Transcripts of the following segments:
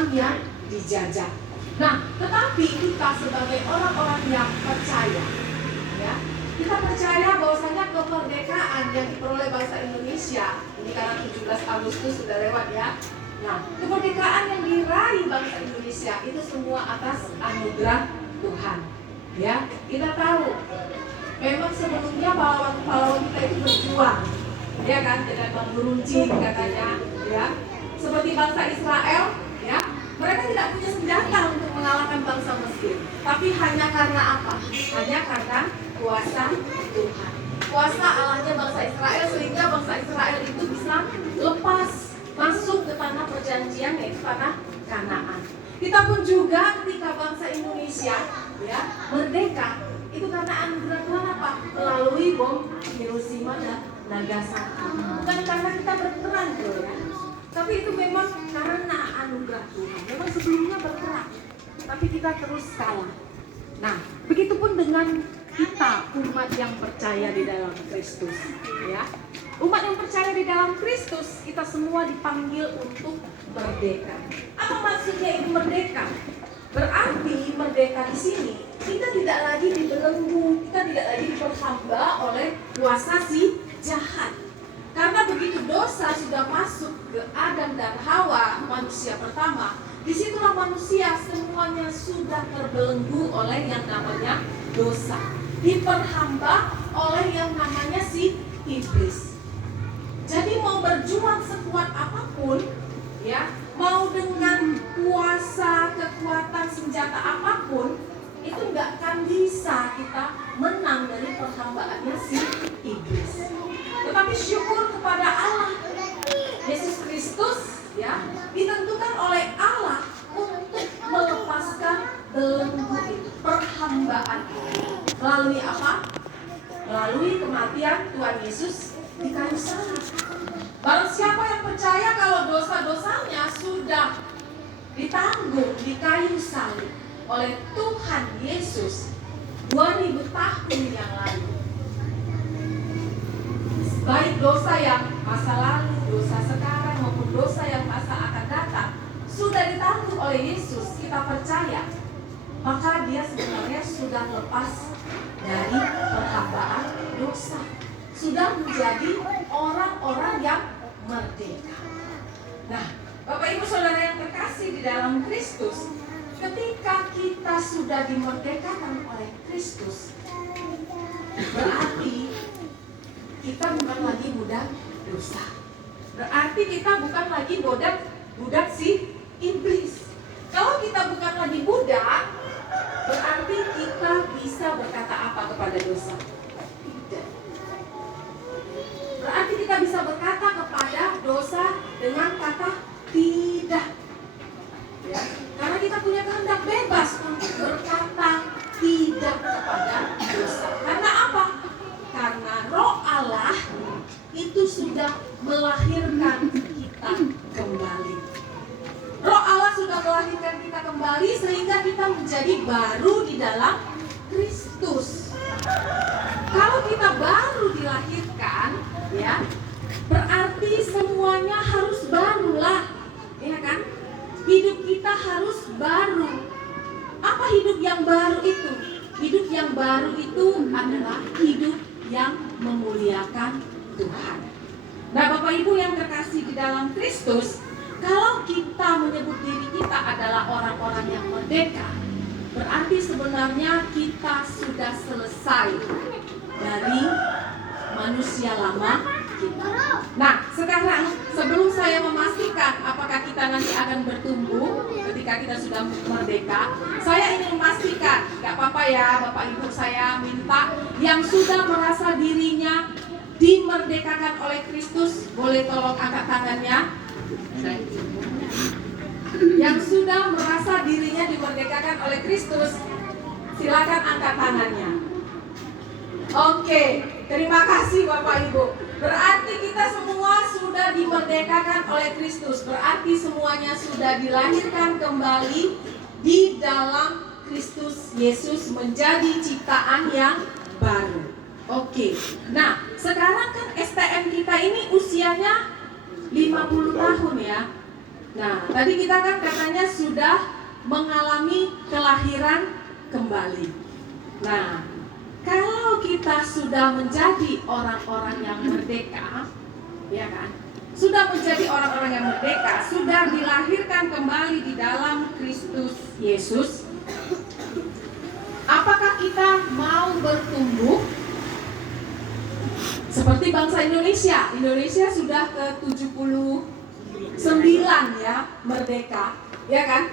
orang yang dijajah. Nah, tetapi kita sebagai orang-orang yang percaya, ya, kita percaya bahwasanya kemerdekaan yang diperoleh bangsa Indonesia, ini karena 17 Agustus sudah lewat ya. Nah, kemerdekaan yang diraih bangsa Indonesia itu semua atas anugerah Tuhan. Ya, kita tahu memang sebelumnya pahlawan kita itu berjuang, ya kan, dengan menggeruncing katanya, ya. Seperti bangsa Israel, ya, mereka tidak punya senjata untuk mengalahkan bangsa Mesir. Tapi hanya karena apa? Hanya karena kuasa Tuhan. Kuasa Allahnya bangsa Israel, sehingga bangsa Israel itu bisa lepas masuk ke tanah perjanjian, yaitu tanah Kanaan. Kita pun juga ketika bangsa Indonesia, ya, merdeka, itu karena anugerah Tuhan apa? Melalui bom Hiroshima dan Nagasaki. Bukan karena kita berperang, ya. Tapi itu memang karena anugerah Tuhan. Memang sebelumnya berperang, tapi kita terus kalah. Nah, begitupun dengan kita, umat yang percaya di dalam Kristus, ya. Umat yang percaya di dalam Kristus, kita semua dipanggil untuk merdeka. Apa maksudnya itu merdeka? Berarti merdeka di sini kita tidak lagi dibelenggu, kita tidak lagi diperhamba oleh kuasa si jahat. Karena begitu dosa sudah masuk ke Adam dan Hawa, manusia pertama, disitulah manusia semuanya sudah terbelenggu oleh yang namanya dosa, diperhamba oleh yang namanya si iblis. Jadi mau berjuang sekuat apapun, ya, mau dengan kuasa, kekuatan, senjata apapun, itu nggak akan bisa kita menang dari perhambaannya si iblis. Tetapi syukur kepada Allah, Yesus Kristus, ya, ditentukan oleh Allah untuk melepaskan belenggu itu, perhambaan itu. Melalui apa? Melalui kematian Tuhan Yesus di kayu salib. Barang siapa yang percaya kalau dosa-dosanya sudah ditanggung di kayu salib oleh Tuhan Yesus 2000 tahun yang lalu, baik dosa yang masa lalu, dosa sekarang maupun dosa yang masa akan datang, sudah ditanggung oleh Yesus, kita percaya, maka dia sebenarnya sudah lepas dari perhambaan dosa, sudah menjadi orang-orang yang merdeka. Nah, Bapak Ibu Saudara yang terkasih di dalam Kristus, ketika kita sudah dimerdekakan oleh Kristus, berarti kita bukan lagi budak dosa. Berarti kita bukan lagi budak si iblis. Kalau kita bukan lagi budak, berarti kita bisa berkata apa kepada dosa? Tidak. Berarti kita bisa berkata kepada dosa dengan kata tidak. Ya. Karena kita punya kehendak bebas untuk berkata tidak kepada dosa. Karena apa? Karena Roh Allah itu sudah melahirkan kita kembali. Roh Allah sudah melahirkan kita kembali sehingga kita menjadi baru di dalam Kristus. Kalau kita baru dilahirkan, ya, berarti semuanya harus barulah, ya kan? Hidup kita harus baru. Apa hidup yang baru itu? Hidup yang baru itu adalah hidup yang memuliakan Tuhan. Nah, Bapak Ibu yang terkasih di dalam Kristus, kalau kita menyebut diri kita adalah orang-orang yang merdeka, berarti sebenarnya kita sudah selesai dari manusia lama kita. Nah, sekarang sebelum saya memastikan apakah kita nanti akan bertumbuh ketika kita sudah merdeka, saya ingin memastikan, gak apa-apa ya Bapak Ibu, saya minta yang sudah merasa dirinya dimerdekakan oleh Kristus, boleh tolong angkat tangannya. Yang sudah merasa dirinya dimerdekakan oleh Kristus, silakan angkat tangannya. Oke, terima kasih Bapak Ibu. Berarti kita semua sudah dimerdekakan oleh Kristus. Berarti semuanya sudah dilahirkan kembali di dalam Kristus Yesus menjadi ciptaan yang baru. Oke. Nah, sekarang kan STM kita ini usianya 50 tahun ya. Nah, tadi kita kan katanya sudah mengalami kelahiran kembali. Nah, kalau kita sudah menjadi orang-orang yang merdeka, ya kan? Sudah menjadi orang-orang yang merdeka, sudah dilahirkan kembali di dalam Kristus Yesus. Apakah kita mau bertumbuh seperti bangsa Indonesia? Indonesia sudah ke 79 ya, merdeka, ya kan?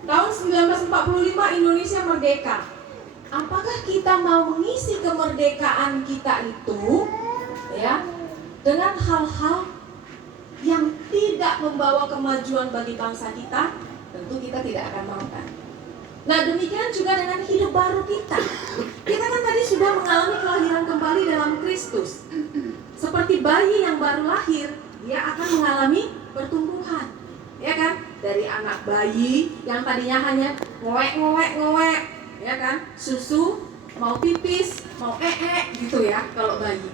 Tahun 1945 Indonesia merdeka. Apakah kita mau mengisi kemerdekaan kita itu, ya, dengan hal-hal yang tidak membawa kemajuan bagi bangsa kita? Tentu kita tidak akan mau, kan? Nah, demikian juga dengan hidup baru kita. Kita kan tadi sudah mengalami kelahiran kembali dalam Kristus. Seperti bayi yang baru lahir, dia akan mengalami pertumbuhan, ya kan? Dari anak bayi yang tadinya hanya ngowek, ya kan? Susu, mau pipis, mau gitu ya kalau bayi.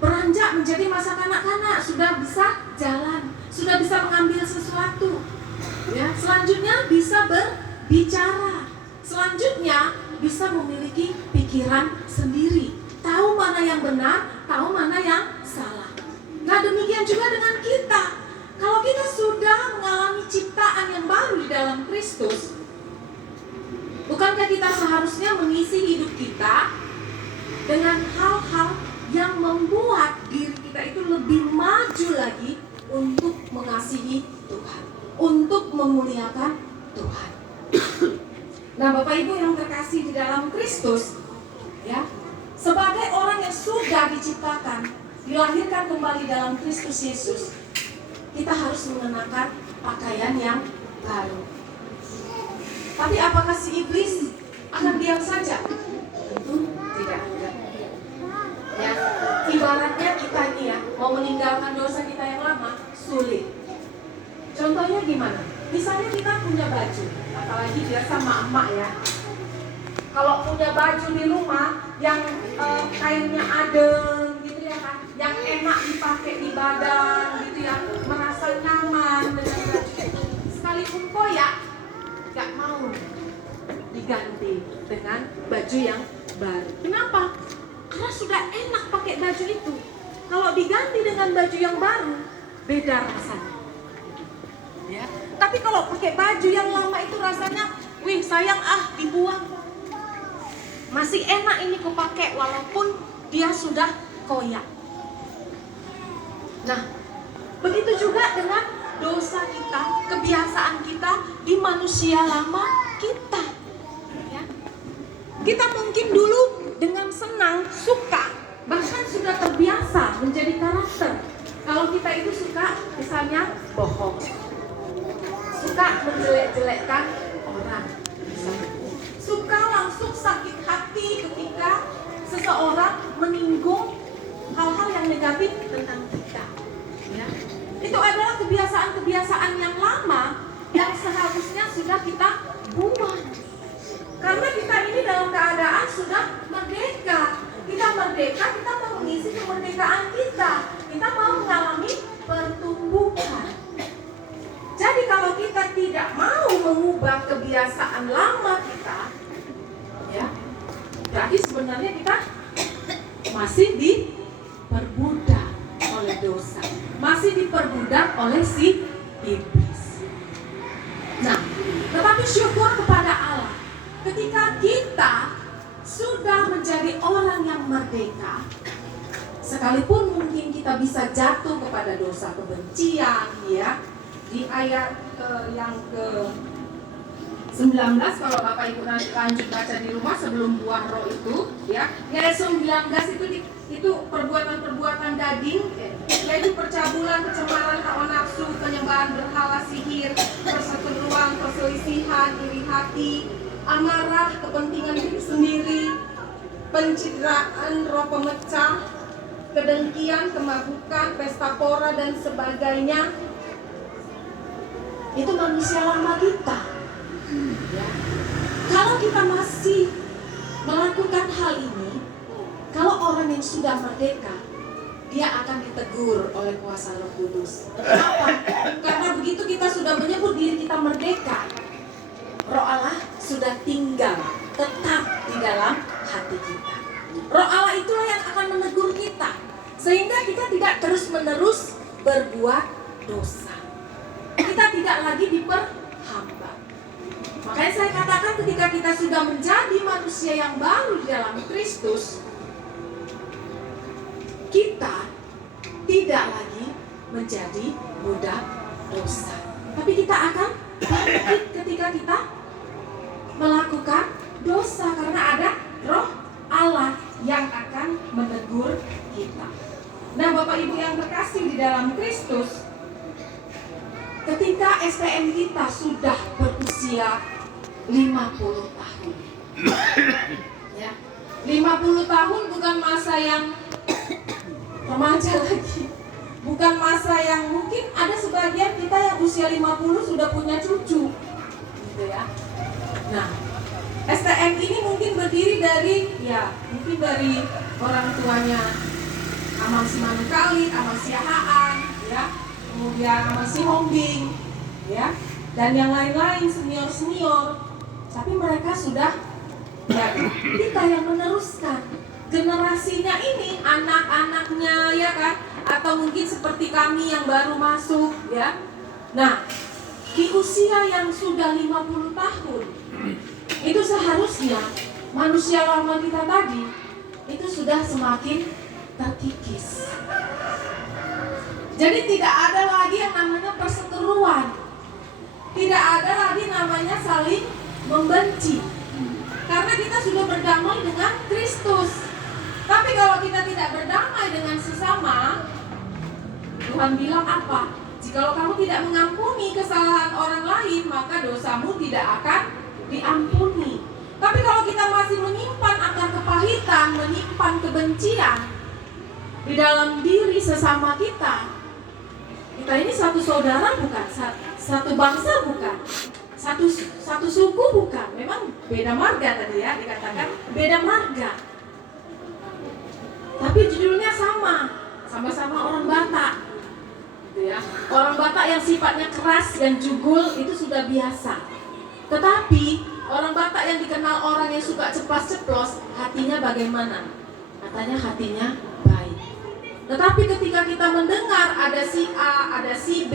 Beranjak menjadi masa kanak-kanak, sudah bisa jalan, sudah bisa mengambil sesuatu, ya. Selanjutnya bisa berbicara, selanjutnya bisa memiliki pikiran sendiri, tahu mana yang benar, tahu mana yang salah. Nah, demikian juga dengan kita. Kalau kita sudah mengalami ciptaan yang baru di dalam Kristus, bukankah kita seharusnya mengisi hidup kita dengan hal-hal yang membuat diri kita itu lebih maju lagi untuk mengasihi Tuhan, untuk memuliakan Tuhan. Nah, Bapak Ibu yang terkasih di dalam Kristus, ya, sebagai orang yang sudah diciptakan, dilahirkan kembali dalam Kristus Yesus, kita harus mengenakan pakaian yang baru. Tapi apakah si iblis akan diam saja? Tentu tidak. Ya, ibaratnya kita ini ya, mau meninggalkan dosa kita yang lama sulit. Contohnya gimana? Misalnya kita punya baju, apalagi biasa emak-emak ya. Kalau punya baju di rumah yang kainnya adem gitu ya kan, yang enak dipakai di badan gitu ya, merasa nyaman dengan baju itu, sekalipun koyak, gak mau diganti dengan baju yang baru. Kenapa? Karena sudah enak pakai baju itu. Kalau diganti dengan baju yang baru, beda rasanya. Ya. Tapi kalau pakai baju yang lama itu rasanya, wih sayang dibuang. Masih enak ini kupakai walaupun dia sudah koyak. Nah, begitu juga dengan dosa kita, kebiasaan kita di manusia lama kita. Ya. Kita mungkin dulu dengan senang, suka, bahkan sudah terbiasa menjadi karakter. Kalau kita itu suka misalnya bohong, suka menjelek-jelekkan orang, suka langsung sakit hati ketika seseorang menyinggung hal-hal yang negatif tentang kita, ya. Itu adalah kebiasaan-kebiasaan yang lama yang seharusnya sudah kita buang. Karena kita ini dalam keadaan sudah merdeka. Kita merdeka, kita mau mengisi kemerdekaan kita. Kita mau mengalami pertumbuhan. Jadi kalau kita tidak mau mengubah kebiasaan lama kita, ya, jadi sebenarnya kita masih diperbudak oleh dosa, masih diperbudak oleh si iblis. Nah, tetapi syukur kepada Allah, ketika kita sudah menjadi orang yang merdeka, sekalipun mungkin kita bisa jatuh kepada dosa kebencian, ya, di ayat yang ke-19, kalau Bapak Ibu nanti lanjut baca di rumah sebelum buah roh itu, ya, di ayat 19 itu perbuatan-perbuatan daging, yaitu percabulan, kecemaran, hawa nafsu, penyembahan berhala, sihir, perseteruan, perselisihan, iri hati, amarah, kepentingan diri sendiri, pencitraan, roh pemecah, kedengkian, kemabukan, pesta pora dan sebagainya. Itu manusia lama kita. Ya. Kalau kita masih melakukan hal ini, kalau orang yang sudah merdeka, dia akan ditegur oleh kuasa Roh Kudus. Kenapa? Karena begitu kita sudah merdeka, Roh Allah sudah tinggal tetap di dalam hati kita. Roh Allah itulah yang akan menegur kita, sehingga kita tidak terus-menerus berbuat dosa. Kita tidak lagi diperhamba. Makanya saya katakan, ketika kita sudah menjadi manusia yang baru di dalam Kristus, kita tidak lagi menjadi budak dosa. Tapi kita akan bangkit ketika kita melakukan dosa, karena ada Roh Allah yang akan menegur kita. Nah, Bapak Ibu yang terkasih di dalam Kristus, ketika STM kita sudah berusia 50 tahun. Ya. 50 tahun bukan masa yang remaja lagi. Bukan masa yang mungkin ada sebagian kita yang usia 50 sudah punya cucu. Gitu ya. Nah, STM ini mungkin berdiri dari orang tuanya Amal Simanukali, Amal Siahaan, ya, kemudian Amal Sihombing, ya, dan yang lain-lain senior-senior. Tapi mereka sudah kita yang meneruskan. Generasinya ini, anak-anaknya, ya kan, atau mungkin seperti kami yang baru masuk, ya. Nah, di usia yang sudah 50 tahun, itu seharusnya manusia lama kita tadi itu sudah semakin terkikis. Jadi tidak ada lagi yang namanya perseteruan, tidak ada lagi namanya saling membenci, karena kita sudah berdamai dengan Kristus. Tapi kalau kita tidak berdamai dengan sesama, Tuhan bilang apa? Jikalau kamu tidak mengampuni kesalahan orang lain, maka dosamu tidak akan diampuni. Tapi kalau kita masih menyimpan akar kepahitan, menyimpan kebencian di dalam diri sesama kita ini satu saudara bukan, satu bangsa bukan, satu suku bukan. Memang beda marga tadi ya, dikatakan beda marga. Tapi judulnya sama-sama orang Batak. Gitu ya. Orang Batak yang sifatnya keras dan jugul itu sudah biasa. Tetapi orang Batak yang dikenal orang yang suka ceplas-ceplos, hatinya bagaimana? Katanya hatinya baik. Tetapi ketika kita mendengar ada si A, ada si B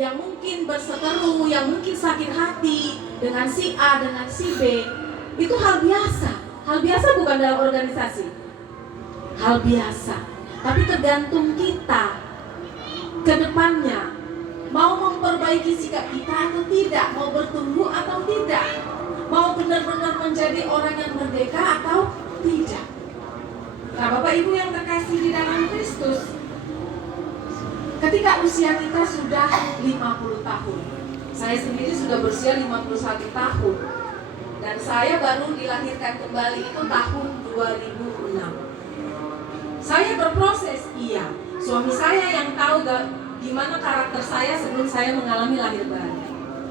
yang mungkin berseteru, yang mungkin sakit hati dengan si A, dengan si B, itu hal biasa. Hal biasa bukan dalam organisasi. Hal biasa. Tapi tergantung kita ke depannya, mau memperbaiki sikap kita atau tidak, mau bertumbuh atau tidak, mau benar-benar menjadi orang yang merdeka atau tidak. Nah, Bapak Ibu yang terkasih di dalam Kristus, ketika usia kita sudah 50 tahun, saya sendiri sudah berusia 51 tahun, dan saya baru dilahirkan kembali itu tahun 2006. Saya berproses, iya. Suami saya yang tahu gimana karakter saya sebelum saya mengalami lahir baru.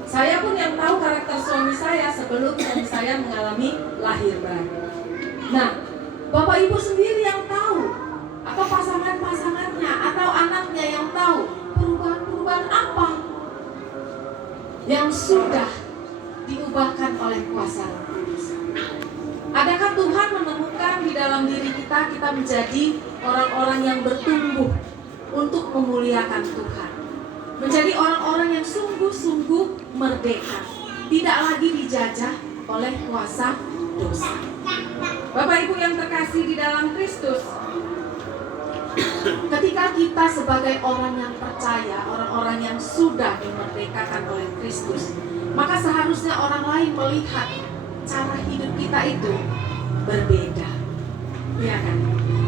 Saya pun yang tahu karakter suami saya sebelum suami saya mengalami lahir baru. Nah, Bapak Ibu sendiri yang tahu, atau pasangan-pasangannya, atau anaknya yang tahu perubahan-perubahan apa yang sudah diubahkan oleh kuasa Roh Kudus. Adakah Tuhan menemukan di dalam diri kita menjadi orang-orang yang bertumbuh untuk memuliakan Tuhan, menjadi orang-orang yang sungguh-sungguh merdeka, tidak lagi dijajah oleh kuasa dosa. Bapak Ibu yang terkasih di dalam Kristus, ketika kita sebagai orang yang percaya, orang-orang yang sudah dimerdekakan oleh Kristus, maka seharusnya orang lain melihat cara hidup kita itu berbeda, ya kan?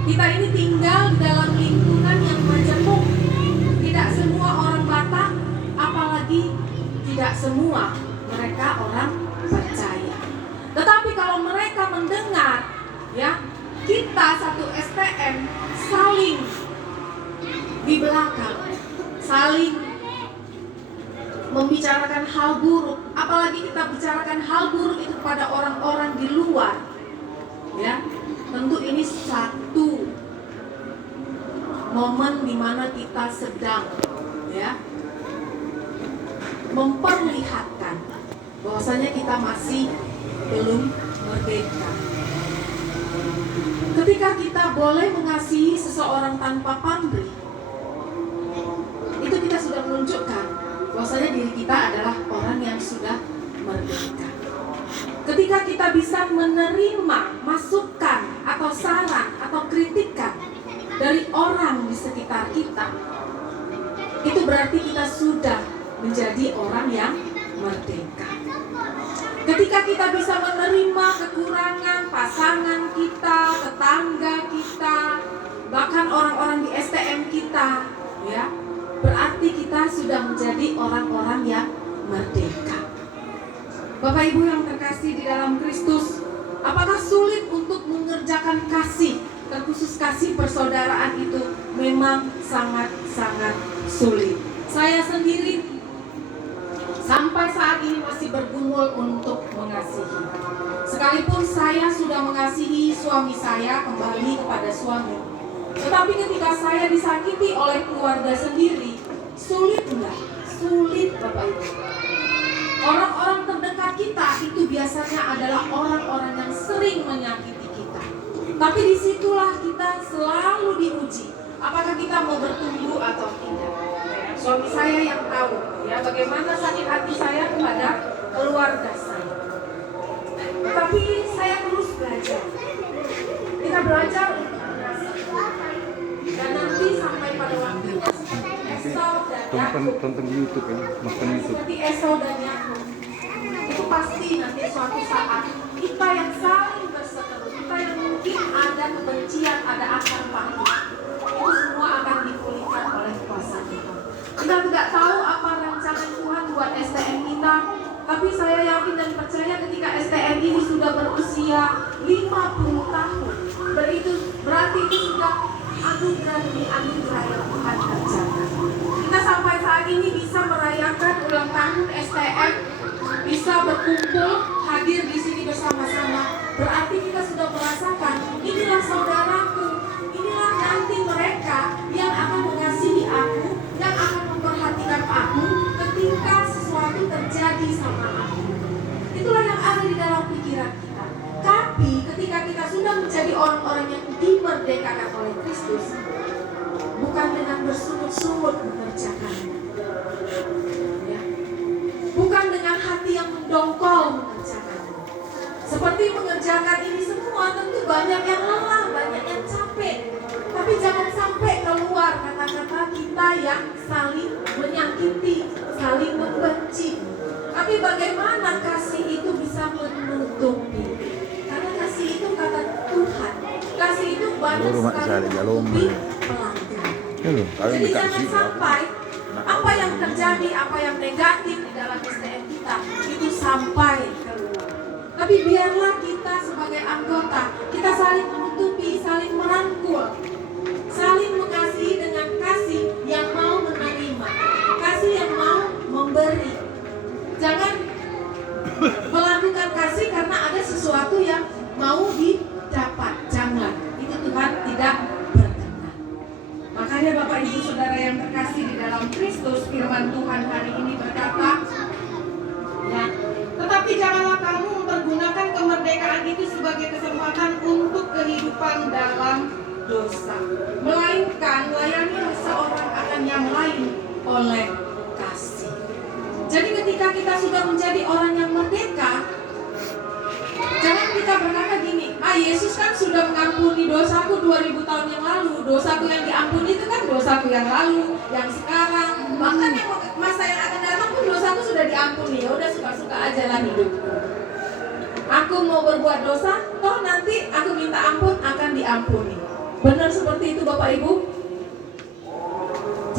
Kita ini tinggal di dalam lingkungan yang majemuk. Tidak semua orang Batak, apalagi tidak semua mereka orang percaya. Tetapi kalau mereka mendengar, ya, kita satu STM saling di belakang, saling membicarakan hal buruk, apalagi kita bicarakan hal buruk itu kepada orang-orang di luar, ya, tentu ini satu momen di mana kita sedang, ya, memperlihatkan bahwasanya kita masih belum merdeka. Ketika kita boleh mengasihi seseorang tanpa pamrih, itu kita sudah menunjukkan bahwasanya diri kita adalah orang yang sudah merdeka. Ketika kita bisa menerima masukan atau saran atau kritikan dari orang di sekitar kita, itu berarti kita sudah menjadi orang yang merdeka. Ketika kita bisa menerima kekurangan pasangan kita, tetangga kita, bahkan orang-orang di STM kita, ya, berarti kita sudah menjadi orang-orang yang merdeka. Bapak Ibu yang terkasih di dalam Kristus, apakah sulit untuk mengerjakan kasih, terkhusus kasih persaudaraan itu? Memang sangat-sangat sulit. Saya sendiri sampai saat ini masih bergumul untuk mengasihi. Sekalipun saya sudah mengasihi suami saya kembali kepada suami, tetapi ketika saya disakiti oleh keluarga sendiri, sulit enggak? Sulit, Bapak Ibu. Orang-orang terdekat kita itu biasanya adalah orang-orang yang sering menyakiti kita. Tapi disitulah kita selalu diuji, apakah kita mau bertumbuh atau tidak. Suami saya yang tahu, ya, bagaimana sakit hati saya kepada keluarga saya. Tetapi saya terus belajar. Kita belajar untuk mengasihi. Dan nanti sampai pada waktunya seperti Esau dan Yakub. Tonton di YouTube ya, nonton YouTube. Seperti Esau dan Yakub. Itu pasti nanti suatu saat kita yang saling berseteru, kita yang mungkin ada kebencian, ada akar pahit, itu semua akan dipulihkan oleh kuasa Tuhan. Kita tidak tahu apa rancangan Tuhan buat STM kita, tapi saya yakin dan percaya ketika STM ini sudah berusia 50 tahun, berarti itu sudah anugerah demi anugerah yang Tuhan kerjakan. Kita sampai saat ini bisa merayakan ulang tahun STM, bisa berkumpul, hadir di sini bersama-sama, berarti kita sudah merasakan inilah saudaraku, inilah nanti mereka yang akan mengasihi aku, yang akan memperhatikan aku ketika sesuatu terjadi sama aku. Itulah yang ada di dalam pikiran kita. Tapi ketika kita sudah menjadi orang-orang yang dimerdekakan oleh Kristus, bukan dengan bersungut-sungut mengerjakannya, ya, bukan dengan hati yang mendongkol mengerjakannya. Seperti mengerjakan ini semua, tentu banyak yang lelah, banyak yang capek. Tapi jangan sampai keluar kata-kata kita yang saling menyakiti, saling membenci. Tapi bagaimana kasih itu bisa menutupi? Karena kasih itu kata Tuhan. Kasih itu banyak sekali menutupi pelanggan. Jadi jangan sampai apa yang terjadi, apa yang negatif di dalam STM kita itu sampai keluar. Tapi biarlah kita sebagai anggota, kita saling menutupi, saling merangkul, saling mengasihi dengan kasih yang mau menerima, kasih yang mau memberi. Jangan melakukan kasih karena ada sesuatu yang mau didapat. Jangan, itu Tuhan tidak berkenan. Makanya Bapak Ibu Saudara yang terkasih di dalam Kristus, firman Tuhan hari ini berkata, ya, tetapi janganlah kamu mempergunakan kemerdekaan itu sebagai kesempatan untuk kehidupan dalam dosa, melainkan layanilah seorang akan yang lain oleh kasih. Jadi ketika kita sudah menjadi orang yang merdeka, jangan kita berkata gini, Yesus kan sudah mengampuni dosaku 2000 tahun yang lalu. Dosaku yang diampuni itu kan dosaku yang lalu, yang sekarang, bahkan yang masa yang akan datang pun dosaku sudah diampuni. Ya udah, suka-suka aja lah hidupku. Aku mau berbuat dosa, toh nanti aku minta ampun akan diampuni. Benar seperti itu Bapak Ibu?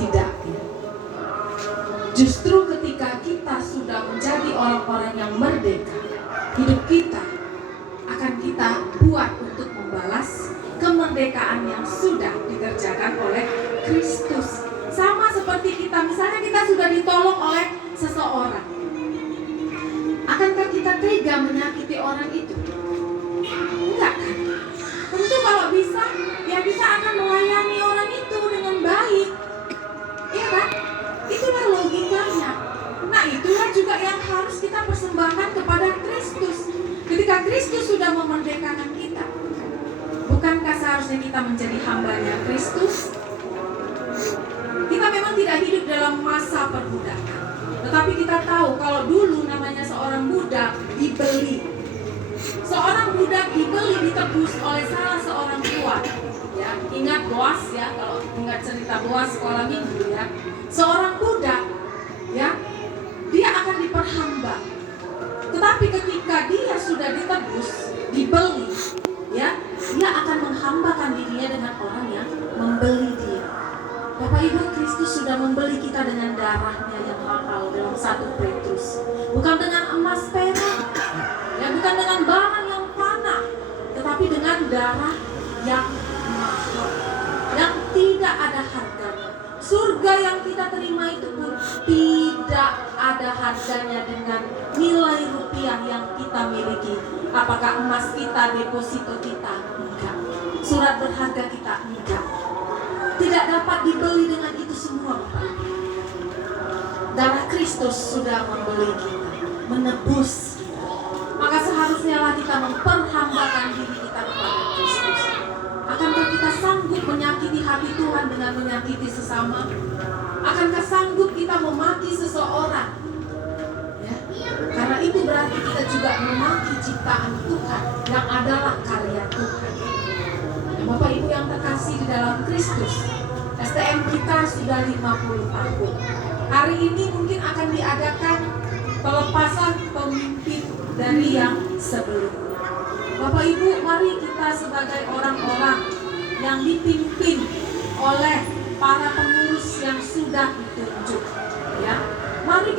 Tidak. Justru ketika kita sudah menjadi orang-orang yang merdeka, hidup kita akan kita buat untuk membalas kemerdekaan yang sudah dikerjakan oleh Kristus. Sama seperti kita, misalnya kita sudah ditolong oleh seseorang, akankah kita tega menyakiti orang itu? Enggak kan? Tentu kalau bisa, ya kita akan melayani orang itu dengan baik. Iya kan? Itulah logikanya. Nah itu persembahkan kepada Kristus. Ketika Kristus sudah memerdekakan kita, bukankah seharusnya kita menjadi hambanya Kristus? Kita memang tidak hidup dalam masa perbudakan, tetapi kita tahu kalau dulu namanya seorang budak dibeli. Seorang budak dibeli, ditebus oleh salah seorang tuan. Ya, ingat Boas ya, kalau ingat cerita Boas sekolah minggu ya. Seorang budak ya, dia akan diperhamba. Tetapi ketika dia sudah ditebus, dibeli, ya, dia akan menghambakan dirinya dengan orang yang membeli dia. Bapak Ibu, Kristus sudah membeli kita dengan darahnya yang mahal dalam 1 Petrus. Bukan dengan emas perak, ya, bukan dengan barang yang fana, tetapi dengan darah yang mahal, yang tidak ada harganya. Surga yang kita terima itu pun tidak ada harganya dengan nilai rupiah yang kita miliki. Apakah emas kita, deposito kita? Enggak. Surat berharga kita? Enggak. Tidak dapat dibeli dengan itu semua, Bapak. Darah Kristus sudah membeli kita, menebus kita. Maka seharusnya lah kita memperhambakan diri kita kepada Kristus. Akankah kita sanggup menyakiti hati Tuhan dengan menyakiti sesama? Akankah sanggup kita memaki seseorang? Ya. Karena itu berarti kita juga memaki ciptaan Tuhan yang adalah karya Tuhan. Ya, Bapak Ibu yang terkasih di dalam Kristus, STM kita sudah 50 tahun. Hari ini mungkin akan diadakan pelepasan pemimpin dari yang sebelumnya. Bapak Ibu, mari kita sebagai orang-orang yang dipimpin oleh para pengurus yang sudah ditunjuk, ya,